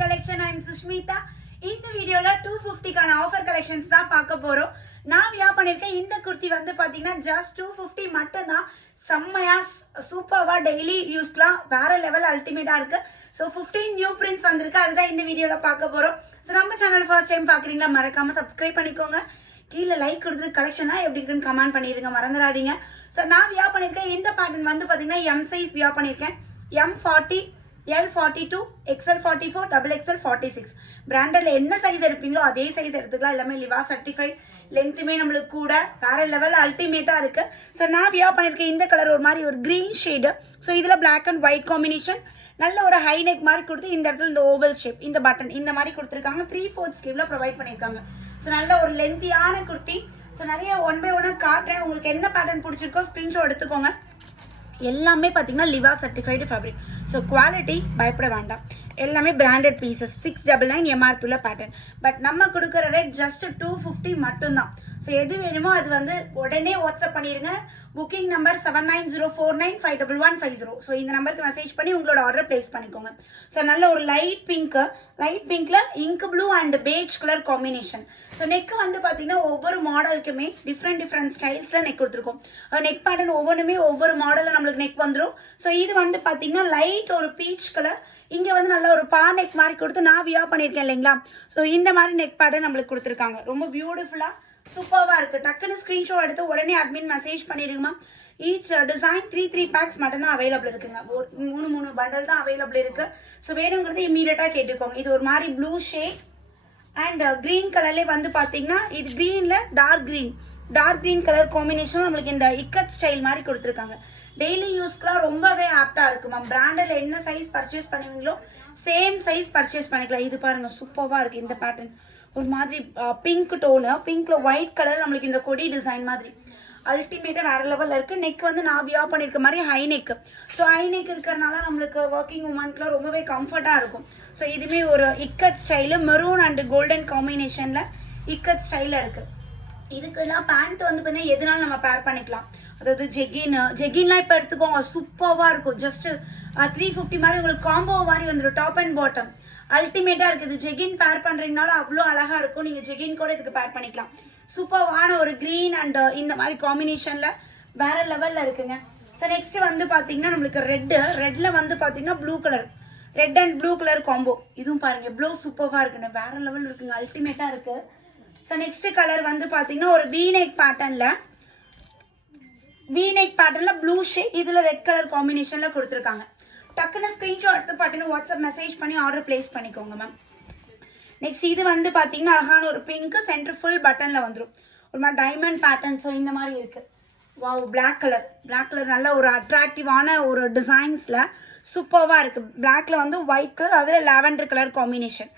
collection. I am Sushmita. இந்த வீடியோல 250 கான ஆஃபர் கலெக்ஷன்ஸ் தான் பார்க்க போறோம். நான் வியா பண்ணிருக்கேன் இந்த குர்த்தி வந்து பாத்தீங்கன்னா just 250 மட்டும் தான். செம்மையா சூப்பர்வா டெய்லி யூஸ்லாம் வேற லெவல் அல்டிமேட்டா இருக்கு. சோ 15 நியூ பிரிண்ட்ஸ் வந்திருக்கு. அதுதான் இந்த வீடியோல பார்க்க போறோம். சோ நம்ம சேனல் ஃபர்ஸ்ட் டைம் பாக்குறீங்களா மறக்காம Subscribe பண்ணிக்கோங்க. கீழ லைக் கொடுத்து கலெக்ஷனா எப்படி இருக்குன்னு கமெண்ட் பண்ணிருங்க மறந்துடாதீங்க. சோ நான் வியா பண்ணிருக்கேன் இந்த பேட்டர்ன் வந்து பாத்தீங்கன்னா M சைஸ் வியா பண்ணிருக்கேன். M40 L42 XL44 XXL 46 பிராண்டட்ல என்ன சைஸ் எடுப்பீங்களோ அதே சைஸ் எடுத்துக்கலாம். எல்லாமே லிவா சர்டிஃபைட், லென்த்துமே நம்மளுக்கு கூட வேற லெவல் அல்டிமேட்டா இருக்கு. ஸோ நான் வியா பண்ணிருக்கேன் இந்த கலர் ஒரு மாதிரி ஒரு கிரீன் ஷேடு. ஸோ இதுல பிளாக் அண்ட் ஒயிட் காம்பினேஷன், நல்ல ஒரு ஹை நெக் மாதிரி கொடுத்து இந்த இடத்துல இந்த ஓவல் ஷேப் இந்த பட்டன் இந்த மாதிரி கொடுத்துருக்காங்க. 3/4 ஸ்லீவ்ல ப்ரொவைட் பண்ணிருக்காங்க. ஸோ நல்ல ஒரு லென்த்தியான குர்த்தி. ஸோ நிறைய 1 by 1 காட்டுறேன். உங்களுக்கு என்ன பேட்டர்ன் பிடிச்சிருக்கோ ஸ்கிரீன்ஷாட் எடுத்துக்கோங்க. எல்லாமே பார்த்தீங்கன்னா லிவா சர்டிஃபைடு ஃபேப்ரிக். ஸோ குவாலிட்டி பயப்பட வேண்டாம். எல்லாமே branded pieces. 699 MRP pattern. But நம்ம கொடுக்குற ரேட் ஜஸ்ட் 250 மட்டும்தான். ஸோ எது வேணுமோ அது வந்து உடனே வாட்ஸ்அப் பண்ணிடுங்க. Booking number 7904951150. ஸோ இந்த நம்பருக்கு மெசேஜ் பண்ணி உங்களோட ஆர்டர் பிளேஸ் பண்ணிக்கோங்க. ஸோ நல்ல ஒரு லைட் பிங்க்ல ink blue and beige colour combination. So neck வந்து பார்த்தீங்கன்னா ஒவ்வொரு மாடலுக்குமே டிஃப்ரெண்ட் ஸ்டைல்ஸ்ல நெக் கொடுத்துருக்கோம். நெக் பேட்டர்ன் ஒவ்வொன்றுமே ஒவ்வொரு மாடலில் நம்மளுக்கு நெக் வந்துடும். ஸோ இது வந்து பார்த்தீங்கன்னா லைட் ஒரு பீச் கலர். இங்கே வந்து நல்ல ஒரு பா நெக் மாதிரி கொடுத்து நான் வியா பண்ணியிருக்கேன் இல்லைங்களா. ஸோ இந்த மாதிரி நெக் பேட்டர்ன் நம்மளுக்கு கொடுத்துருக்காங்க. ரொம்ப பியூட்டிஃபுல்லாக சூப்பர்வா இருக்கு. டக்குன்னு ஸ்கிரீன்ஷாட் எடுத்து உடனே அட்மின் மெசேஜ் பண்ணிடுங்கம்மா. ஈச் டிசைன் 3 பேக்ஸ் மட்டும் தான் அவைலபிள் இருக்குங்க. 3 பண்டல் தான் அவைலபிள் இருக்கு. ஸோ வேணுங்கிறது இமீடியட்டா கேட்டுக்கோங்க. இது ஒரு மாதிரி ப்ளூ ஷேட் அண்ட் கிரீன் கலர்லேயே வந்து பார்த்தீங்கன்னா இது கிரீன்ல டார்க் கிரீன் கலர் காம்பினேஷன் நம்மளுக்கு இந்த இக்கட் ஸ்டைல் மாதிரி கொடுத்துருக்காங்க. டெய்லி யூஸ்க்குலாம் ரொம்பவே ஆப்டா இருக்கு மேம். பிராண்டட்ல என்ன சைஸ் பர்ச்சேஸ் பண்ணுவீங்களோ சேம் சைஸ் பர்ச்சேஸ் பண்ணிக்கலாம். இது பாருங்க சூப்பர்வா இருக்கு. இந்த பேட்டர்ன் ஒரு மாதிரி பிங்க் டோனு, பிங்க்ல ஒயிட் கலர் நம்மளுக்கு இந்த கொடி டிசைன் மாதிரி அல்டிமேட்டா வேற லெவல்ல இருக்கு. நெக் வந்து நான் வியா பண்ணிருக்க மாதிரி high neck. So high neck இருக்கிறதுனால நம்மளுக்கு ஒர்க்கிங் உமனுக்குலாம் ரொம்பவே கம்ஃபர்ட்டா இருக்கும். ஸோ இதுமே ஒரு ikat style maroon and golden காம்பினேஷன்ல இக்கட் ஸ்டைல இருக்கு. இதுக்கெல்லாம் பேண்ட் வந்து பார்த்தீங்கன்னா எதுனாலும் நம்ம பேர் பண்ணிக்கலாம். அதாவது ஜெகின்லாம் இப்போ எடுத்துக்கோங்க சூப்பர்வா இருக்கும். ஜஸ்ட் 350 மாதிரி உங்களுக்கு காம்போ மாதிரி வந்துடும். டாப் அண்ட் பாட்டம் அல்டிமேட்டா இருக்குது. ஜெகின் பேர் பண்றீங்கனாலும் அவ்வளோ அழகா இருக்கும். நீங்க ஜெகின் கூட இதுக்கு பேர் பண்ணிக்கலாம். சூப்பர்வான ஒரு கிரீன் அண்ட் இந்த மாதிரி காம்பினேஷன்ல வேற லெவல்ல இருக்குங்க. ஸோ நெக்ஸ்ட் வந்து பாத்தீங்கன்னா நம்மளுக்கு ரெட்ல வந்து பாத்தீங்கன்னா blue colour, red and blue colour combo. இதுவும் பாருங்க எவ்வளோ சூப்பர்வா இருக்குங்க. வேற லெவல் இருக்குங்க. அல்டிமேட்டா இருக்கு. ஸோ நெக்ஸ்ட் கலர் வந்து பாத்தீங்கன்னா ஒரு வீநெக் பேட்டர்ன்ல ப்ளூ ஷேட், இதுல ரெட் கலர் காம்பினேஷன்ல கொடுத்துருக்காங்க. டக்குன்னு ஸ்கிரீன்ஷாட் எடுத்து பாத்தீங்கன்னா வாட்ஸ்அப் மெசேஜ் பண்ணி ஆர்டர் பிளேஸ் பண்ணிக்கோங்க மேம். நெக்ஸ்ட் இது வந்து பாத்தீங்கன்னா அழகான ஒரு பிங்க் சென்டர் ஃபுல் பட்டன்ல வந்துடும். ஒரு மாதிரி டைமண்ட் பேட்டர்ன். ஸோ இந்த மாதிரி இருக்கு. வாவ் பிளாக் கலர் நல்ல ஒரு அட்ராக்டிவான ஒரு டிசைன்ஸ்ல சூப்பர்வா இருக்கு. பிளாக்ல வந்து ஒயிட் கலர், அதுல லாவெண்டர் கலர் காம்பினேஷன்.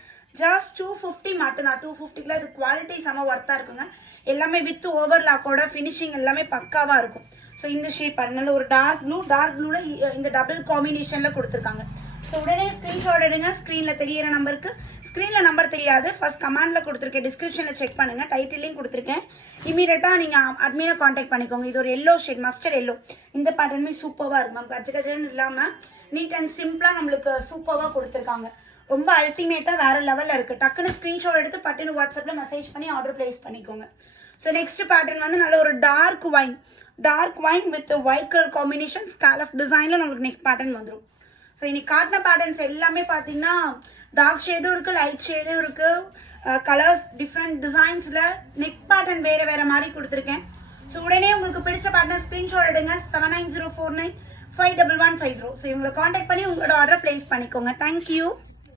ஜஸ்ட் 250 மட்டும்தான். 250ல இது குவாலிட்டி செம ஒர்த்தா இருக்குங்க. எல்லாமே வித் ஓவர்லாக்கோட ஃபினிஷிங் எல்லாமே பக்காவா இருக்கும். ஸோ இந்த ஷேட் பாருங்க ஒரு டார்க் ப்ளூல இந்த டபுள் காம்பினேஷன்ல கொடுத்துருக்காங்க. ஸோ உடனே ஸ்கிரீன்ஷாட் எடுங்க. ஸ்க்ரீன்ல தெரியிற நம்பருக்கு, ஸ்க்ரீன்ல நம்பர் தெரியாது ஃபர்ஸ்ட் கமெண்ட்ல கொடுத்துருக்கேன், டிஸ்கிரிப்ஷன்ல செக் பண்ணுங்க, டைட்டிலையும் கொடுத்துருக்கேன். இமீடியட்டா நீங்க அட்மினை கான்டாக்ட் பண்ணிக்கோங்க. இது ஒரு எல்லோ ஷேட், மஸ்டர்ட் எல்லோ. இந்த பேட்டர்னுமே சூப்பர்வா இருக்கு மேம். கஜன்னு இல்லாம நீட் அண்ட் சிம்பிளா நம்மளுக்கு சூப்பர்வா கொடுத்துருக்காங்க. ரொம்ப அல்டிமேட்டா வேற லெவல்ல இருக்கு. டக்குன்னு ஸ்கிரீன்ஷாட் எடுத்து பட்டுன்னு வாட்ஸ்அப்ல மெசேஜ் பண்ணி ஆர்டர் பிளேஸ் பண்ணிக்கோங்க. ஸோ நெக்ஸ்ட் பேட்டர்ன் வந்து நல்ல ஒரு dark wine with white colour combination scallop டிசைன்ல நம்மளுக்கு நெக் பேட்டர்ன் வந்துடும். ஸோ இன்னைக்கு காட்டின பேட்டர்ன்ஸ் எல்லாமே பார்த்தீங்கன்னா டார்க் ஷேடும் இருக்கு, லைட் ஷேடும் இருக்கு. கலர்ஸ் டிஃப்ரெண்ட் டிசைன்ஸ்ல நெக் பேட்டர்ன் வேற மாதிரி கொடுத்துருக்கேன். ஸோ உடனே உங்களுக்கு பிடிச்ச பேட்டர்ன் ஸ்கிரீன்ஷாட் எடுங்க. 7904951150. ஸோ இவங்களை கான்டாக்ட் பண்ணி உங்களோட ஆர்டர் பிளேஸ் பண்ணிக்கோங்க. தேங்க்யூ.